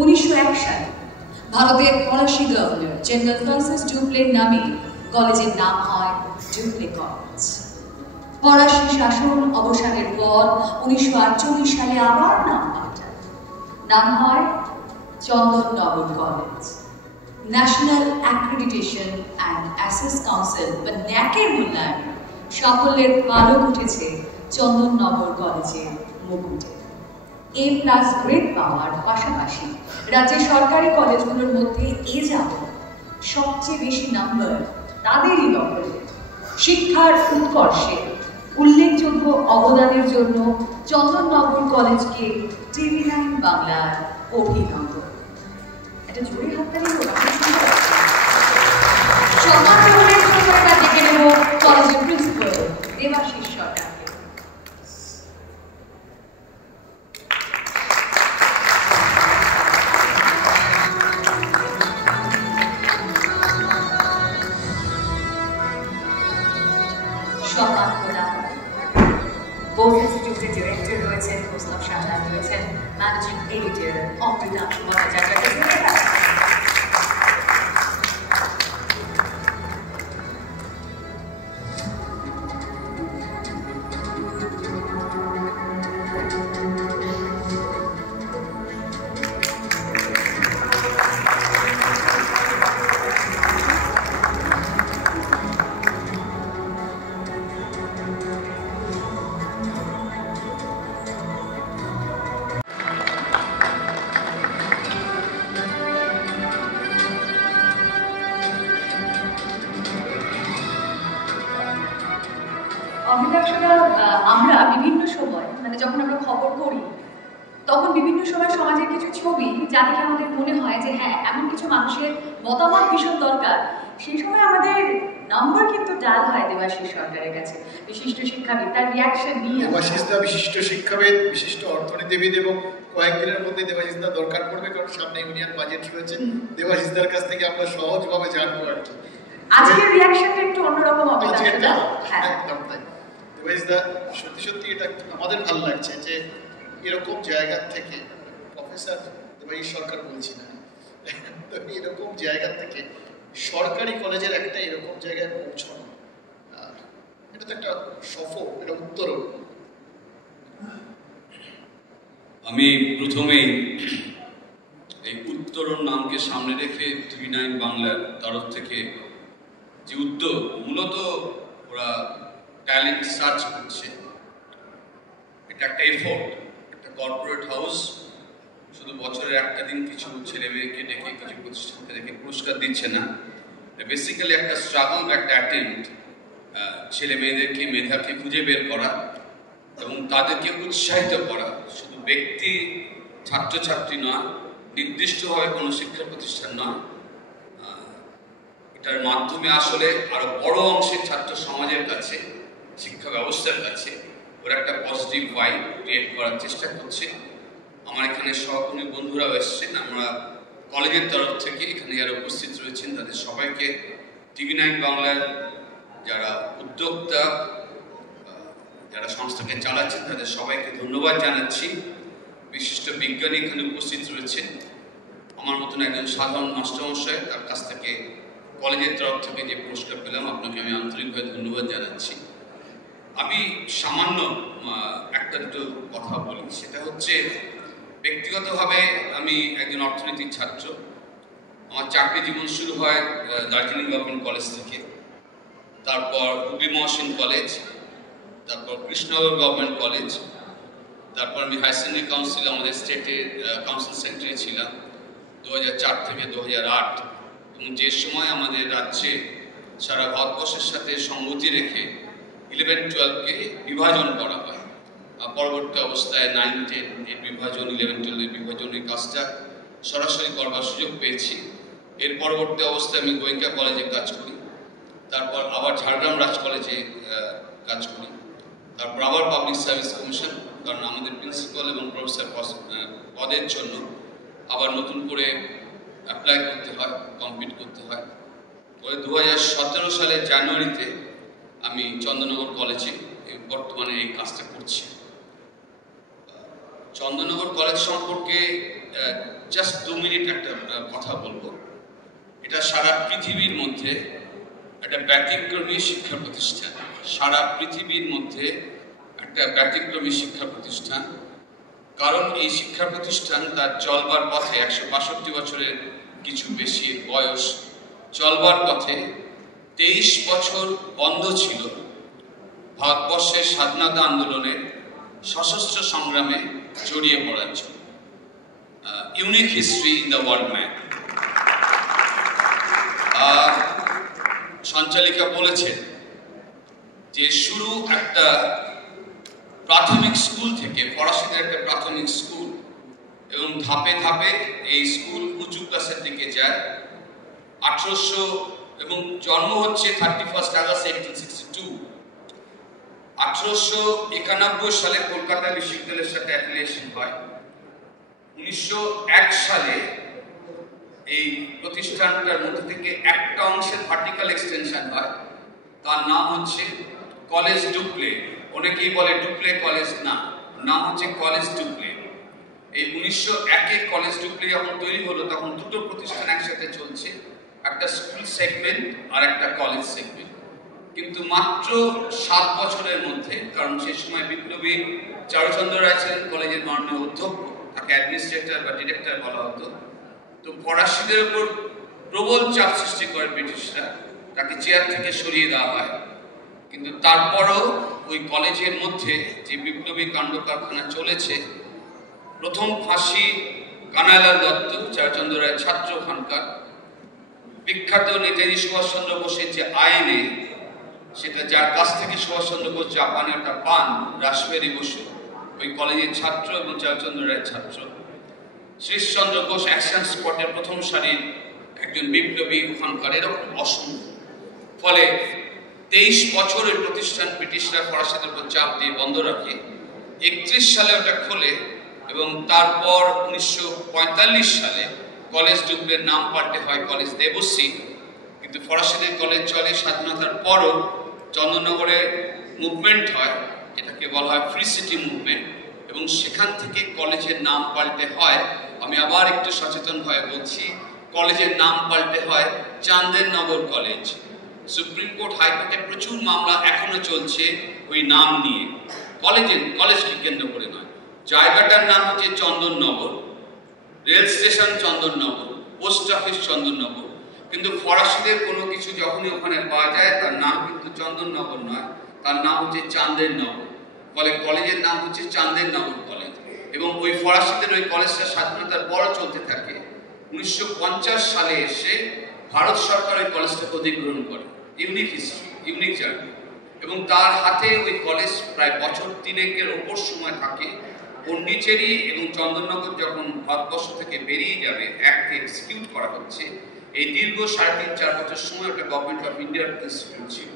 1901 সালে ভারতের ফরাসি গভর্নর জেনারেল ফ্রান্সিস ডুপ্লের নামে কলেজের নাম হয় ডুপ্লে কলেজ। ফরাসি শাসন অবসানের পর 1948 সালে আবার নাম হয় Chandannagar college. National Accreditation and Assess Council বা ন্যাকের মূল্যায়নে সাফল্যের পালক উঠেছে চন্দননগর কলেজের মুকুটে। A+ গ্রেড পাওয়ার পাশাপাশি রাজ্যের সরকারি কলেজগুলোর মধ্যে যাবৎ সবচেয়ে বেশি নাম্বার তাদেরই দখলে। শিক্ষার উৎকর্ষে উল্লেখযোগ্য অবদানের জন্য চন্দননগর কলেজকে TV9 বাংলার অভিনন্দন। এটা জোরে হাততালি হোক। সম্মান গ্রহণের জন্য এটা ডেকে নেব কলেজের প্রিন্সিপাল দেবাশিস সরকার। Both instituted director রয়েছেন মোস্তফা শাহজাহান, রয়েছেন ম্যানেজিং এডিটর অমৃতা ভট্টাচার্য। আমরা বিভিন্ন সময় যখন আমরা খবর করি তখন বিভিন্ন সময় সমাজের কিছু ছবি যা দেখে আমাদের মনে হয় যে হ্যাঁ এমন কিছু মানুষের মতামত ভীষণ দরকার। সেই সময় আমাদের নাম্বার কিন্তু ডাল হয় দেবাশিস সরকারের কাছে, বিশিষ্ট শিক্ষাবিদ। তার রিয়াকশন নিয়ে দেবাশিসদা বিশিষ্ট শিক্ষাবিদ, বিশিষ্ট অর্থনীতিবিদ এবং কয়েকদিনের মধ্যে দেবাশিসদা দরকার পড়বে, কারণ সামনে ইউনিয়ন বাজেট রয়েছে। দেবাশিসদার কাছ থেকে আমরা সহজভাবে জানবো আর কি। আজকের রিয়াকশনটা একটু অন্যরকম হবে। একদম তাই। দেবাশিসদা সত্যি সত্যি এটা আমাদের ভালো লাগছে যে এরকম জায়গা থেকে প্রফেসর দেবাশিস সরকার বলছি না, এরকম জায়গা থেকে সরকারি কলেজের একটা এরকম জায়গায় পৌঁছানো, এটা তো একটা সফল, এটা উত্তরণ। আমি প্রথমেই এই উত্তরণ নামকে সামনে রেখে TV9 বাংলার তরফ থেকে যে উদ্যোগ, মূলত ওরা ট্যালেন্ট সার্চ করছে, এটা একটা এফোর্ট। একটা কর্পোরেট হাউস শুধু বছরের একটা দিন কিছু ছেলে মেয়েকে ডেকে কিছু প্রতিষ্ঠানকে ডেকে পুরস্কার দিচ্ছে না, বেসিক্যালি একটা স্ট্রাগল, একটা অ্যাটেম্প্ট ছেলে মেয়েদেরকে মেধাকে খুঁজে বের করা এবং তাদেরকে উৎসাহিত করা। শুধু ব্যক্তি ছাত্রছাত্রী নয়, নির্দিষ্টভাবে কোনো শিক্ষা প্রতিষ্ঠান নয়, এটার মাধ্যমে আসলে আরো বড় অংশের ছাত্র সমাজের কাছে, শিক্ষা ব্যবস্থার কাছে ওরা একটা পজিটিভ ভাইব ক্রিয়েট করার চেষ্টা করছে। আমার এখানে সহকর্মী বন্ধুরাও এসেছেন, আমরা কলেজের তরফ থেকে এখানে যারা উপস্থিত রয়েছেন তাদের সবাইকে TV9 বাংলার যারা উদ্যোক্তা, যারা সংস্থাকে চালাচ্ছেন তাদের সবাইকে ধন্যবাদ জানাচ্ছি। বিশিষ্ট বিজ্ঞানী এখানে উপস্থিত রয়েছেন, আমার মতন একজন সাধারণ মাস্টারমশাই, তার কাছ থেকে কলেজের তরফ থেকে যে পুরস্কার পেলাম, আপনাকে আমি আন্তরিকভাবে ধন্যবাদ জানাচ্ছি। আমি সামান্য একটা দুটো কথা বলি, সেটা হচ্ছে ব্যক্তিগতভাবে আমি একজন অর্থনীতির ছাত্র। আমার চাকরি জীবন শুরু হয় দার্জিলিং গভর্নমেন্ট কলেজ থেকে, তারপর হুগলি মহসিন কলেজ, তারপর কৃষ্ণনগর গভর্নমেন্ট কলেজ, তারপর আমি হায়ার সেকেন্ডারি কাউন্সিল আমাদের স্টেটের কাউন্সিল সেক্রেটারি ছিলাম 2004 থেকে 2008। এবং যে সময় আমাদের রাজ্যে সারা ভারতবর্ষের সাথে সংগতি রেখে 11-12কে বিভাজন করা হয়, পরবর্তী অবস্থায় 9-10 এর বিভাজন, 11-12 এর বিভাজন, এই কাজটা সরাসরি করবার সুযোগ পেয়েছি। এর পরবর্তী অবস্থায় আমি গোয়েঙ্কা কলেজে কাজ করি, তারপর আবার ঝাড়গ্রাম রাজ কলেজে কাজ করি, তারপর আবার পাবলিক সার্ভিস কমিশন, কারণ আমাদের প্রিন্সিপাল এবং প্রফেসর পদের জন্য আবার নতুন করে অ্যাপ্লাই করতে হয়, কমপ্লিট করতে হয়। তবে 2017 সালের জানুয়ারিতে আমি চন্দননগর কলেজে বর্তমানে এই কাজটা করছি। চন্দননগর কলেজ সম্পর্কে জাস্ট 2 মিনিট একটা কথা বলবো। এটা সারা পৃথিবীর মধ্যে একটা ব্যতিক্রমী শিক্ষা প্রতিষ্ঠান, সারা পৃথিবীর মধ্যে একটা ব্যতিক্রমী শিক্ষা প্রতিষ্ঠান। কারণ এই শিক্ষা প্রতিষ্ঠান তার চলবার পথে 162 বছরের কিছু বেশি বয়স, চলবার পথে 23 বছর বন্ধ ছিল ভারতবর্ষের স্বাধীনতা আন্দোলনে সশস্ত্র সংগ্রামে জড়িয়ে পড়ার জন্য। Unique history in the world map. সঞ্চালিকা বলেছেন যে শুরু একটা প্রাথমিক স্কুল থেকে, ফরাসিদের একটা প্রাথমিক স্কুল, এবং ধাপে ধাপে এই স্কুল উঁচু ক্লাসের দিকে যায়। 1800 এবং জন্ম হচ্ছে 31 আগস্ট 1862। 1891 সালে কলকাতা বিশ্ববিদ্যালয়ের সাথে অ্যাফিলিয়েশন হয়। 1901 সালে এই প্রতিষ্ঠানটার মধ্যে থেকে একটা অংশের ভার্টিক্যাল এক্সটেনশন হয়, তার নাম হচ্ছে কলেজ ডুপ্লে। অনেকেই বলে ডুপ্লে কলেজ, না, নাম হচ্ছে কলেজ ডুপ্লে। এই 1901-এ কলেজ ডুপ্লে যখন তৈরি হলো তখন দুটো প্রতিষ্ঠান একসাথে চলছে, একটা স্কুল সেগমেন্ট আর একটা কলেজ সেগমেন্ট। কিন্তু মাত্র 7 বছরের মধ্যে, কারণ সে সময় বিপ্লবী চারুচন্দ্র রায় ছিলেন কলেজের মাননীয় অধ্যক্ষ, তাকে অ্যাডমিনিস্ট্রেটর বা ডিরেক্টর বলা হতো। তো ফরাসিদের উপর প্রবল চাপ সৃষ্টি করে ব্রিটিশরা, তাকে চেয়ার থেকে সরিয়ে দেওয়া হয়। কিন্তু তারপরও ওই কলেজের মধ্যে যে বিপ্লবী কাণ্ড কারখানা চলেছে, প্রথম ফাঁসি কানাইলাল দত্ত, চারুচন্দ্র রায়ের ছাত্র ওখানকার। বিখ্যাত নেতাজি সুভাষচন্দ্র বোসের যে আইনে, সেটা যার কাছ থেকে সুভাষচন্দ্র বোস জাপানে ওটা পান, রাসবিহারী বসু, ওই কলেজের ছাত্র এবং চারুচন্দ্র রায়ের ছাত্র। শ্রীশচন্দ্র ঘোষ অ্যাকশন স্কোয়াডের প্রথম সারির একজন বিপ্লবী ওখানকার, এরকম অসংখ্য। ফলে 23 বছরের প্রতিষ্ঠান ব্রিটিশরা ফরাসিদের উপর চাপ দিয়ে বন্ধ রাখে। 31 সালে ওটা খোলে এবং তারপর 1945 সালে কলেজ ডুপ্লের নাম পাল্টে হয় কলেজ দেবশ্রী। কিন্তু ফরাসিদের কলেজ চলে স্বাধীনতার পরও। চন্দননগরে মুভমেন্ট হয়, যেটাকে বলা হয় ফ্রি সিটি মুভমেন্ট, এবং সেখান থেকে কলেজের নাম পাল্টে হয়, আমি আবার একটু সচেতন হয়ে বলছি, কলেজের নাম পাল্টে হয় চান্দেরনগর কলেজ। সুপ্রিম কোর্ট, হাইকোর্টে প্রচুর মামলা এখনো চলছে ওই নাম নিয়ে। কলেজকে কেন্দ্র করে নয়। জায়গাটার নাম হচ্ছে Chandannagar, rail station Chandannagar, post office Chandannagar, কিন্তু ফরাসিদের কোনো কিছু যখনই ওখানে পাওয়া যায় তার নাম কিন্তু চন্দননগর নয়, তার নাম হচ্ছে চান্দেরনগর। ফলে কলেজের নাম হচ্ছে চান্দেরনগর কলেজ। এবং ওই ফরাসিদের ওই কলেজটা স্বাধীনতার পরও চলতে থাকে। 1950 সালে এসে ভারত সরকার ওই কলেজটাকে অধিগ্রহণ করে। Unique history, unique journey. এবং তার হাতে ওই কলেজ প্রায় বছর 3-এর ওপর সময় থাকে। পন্ডিচেরি এবং চন্দননগর যখন ভারতবর্ষ থেকে বেরিয়ে যাবে, অ্যাক্টে এক্সিকিউট করা হচ্ছে, এই দীর্ঘ 3.5-4 বছর সময় ওটা গভর্নমেন্ট অফ ইন্ডিয়ার ইনস্টিটিউট ছিল।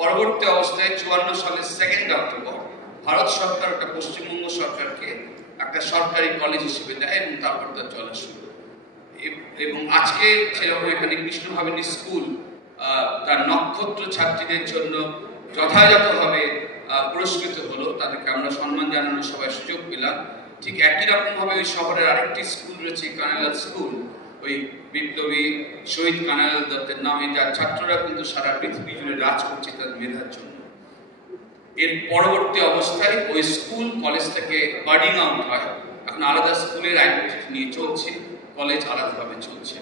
পরবর্তী অবস্থায় 54 সালের 2 অক্টোবর ভারত সরকার ওটা পশ্চিমবঙ্গ সরকারকে একটা সরকারি কলেজ হিসেবে দেয় এবং তারপর তার চলা শুরু। এবং আজকে সেরকম এখানে কৃষ্ণভাবিনী স্কুল তার নক্ষত্র ছাত্রীদের জন্য যথাযথভাবে পুরস্কৃত হলো, তাদেরকে আমরা সম্মান জানানোর সবাই সুযোগ পেলাম। ঠিক একই রকমভাবে ওই শহরের আরেকটি স্কুল রয়েছে, কানাইলাল স্কুল, ওই বিপ্লবী শহীদ কানাইলাল দত্তের নামে, যার ছাত্ররা কিন্তু সারা পৃথিবী জুড়ে রাজ করছে তাদের মেধার জন্য। এর পরবর্তী অবস্থায় ওই স্কুল কলেজ থেকে বার্ডিং আউট হয়, এখন আলাদা স্কুলের আইডেন্টিটি নিয়ে চলছে, কলেজ আলাদাভাবে চলছে।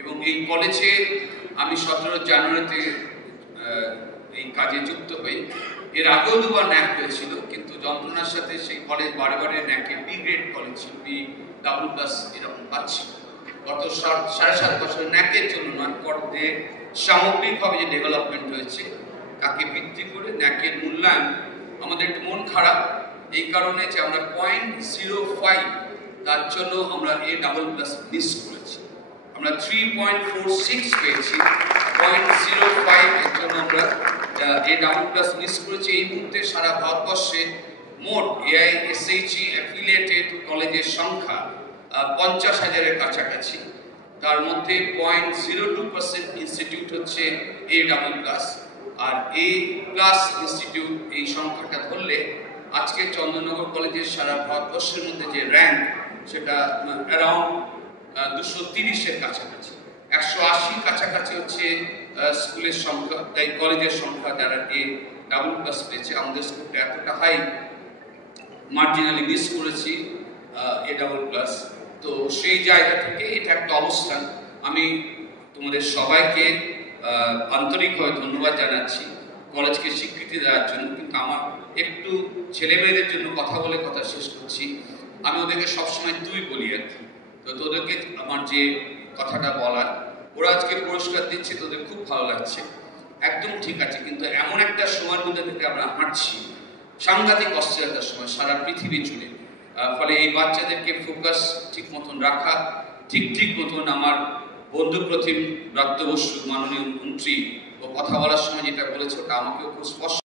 এবং এই কলেজে আমি 17 জানুয়ারিতে এই কাজে যুক্ত হই। এর আগেও 2বার ন্যাক হয়েছিল, কিন্তু যন্ত্রণার সাথে সেই কলেজ বারে বারে ন্যাকে বি গ্রেড কলেজ ছিল, B++ এরকম পাচ্ছি। গত 7.5 বছর ন্যাকের জন্য নয়, পরে সামগ্রিকভাবে যে ডেভেলপমেন্ট হয়েছে তাকে ভিত্তি করে ন্যাকের মূল্যায়ন আমাদের একটু মন খারাপ এই কারণে যে আমরা 0.05 তার জন্য আমরা A++ মিস করেছি। আমরা 3.46 পেয়েছি, 0.05 এর জন্য আমরা A++ মিস করেছি। এই মুহূর্তে সারা ভারতবর্ষে মোট AISHE অ্যাফিলিয়েটেড কলেজের সংখ্যা 50,000-এর কাছাকাছি। তার মধ্যে 0.02% ইনস্টিটিউট হচ্ছে A++, আর A+ ইনস্টিটিউট এই সংখ্যাটা ধরলে আজকে চন্দননগর কলেজের সারা ভারতবর্ষের মধ্যে যে র্যাঙ্ক সেটা অ্যারাউন্ড 230-এর কাছাকাছি, 180 কাছাকাছি হচ্ছে স্কুলের সংখ্যা, তাই কলেজের সংখ্যা যারা A++ পেয়েছে। আমাদের স্কুলটা এতটা হাই, মার্জিনালি মিস করেছি A++। তো সেই জায়গা থেকে এটা একটা অবস্থান। আমি তোমাদের সবাইকে আন্তরিকভাবে ধন্যবাদ জানাচ্ছি কলেজকে স্বীকৃতি দেওয়ার জন্য। কিন্তু আমার একটু ছেলে মেয়েদের জন্য কথা বলে কথা শেষ করছি। আমি ওদেরকে সবসময় তুই বলি আর কি। তো তোদেরকে আমার যে কথাটা বলার, ওরা আজকে পুরস্কার দিচ্ছে, তোদের খুব ভালো লাগছে, একদম ঠিক আছে। কিন্তু এমন একটা সময়ের মধ্যে থেকে আমরা হাঁটছি, সাংঘাতিক অস্থিরতার সময় সারা পৃথিবী জুড়ে। ফলে এই বাচ্চাদেরকে ফোকাস ঠিক মতন রাখা, ঠিক মতন আমার বন্ধু প্রতিম ব্রাত্য বসু মাননীয় মন্ত্রী ও কথা বলার সময় যেটা বলেছে ওটা আমাকেও খুব স্পষ্ট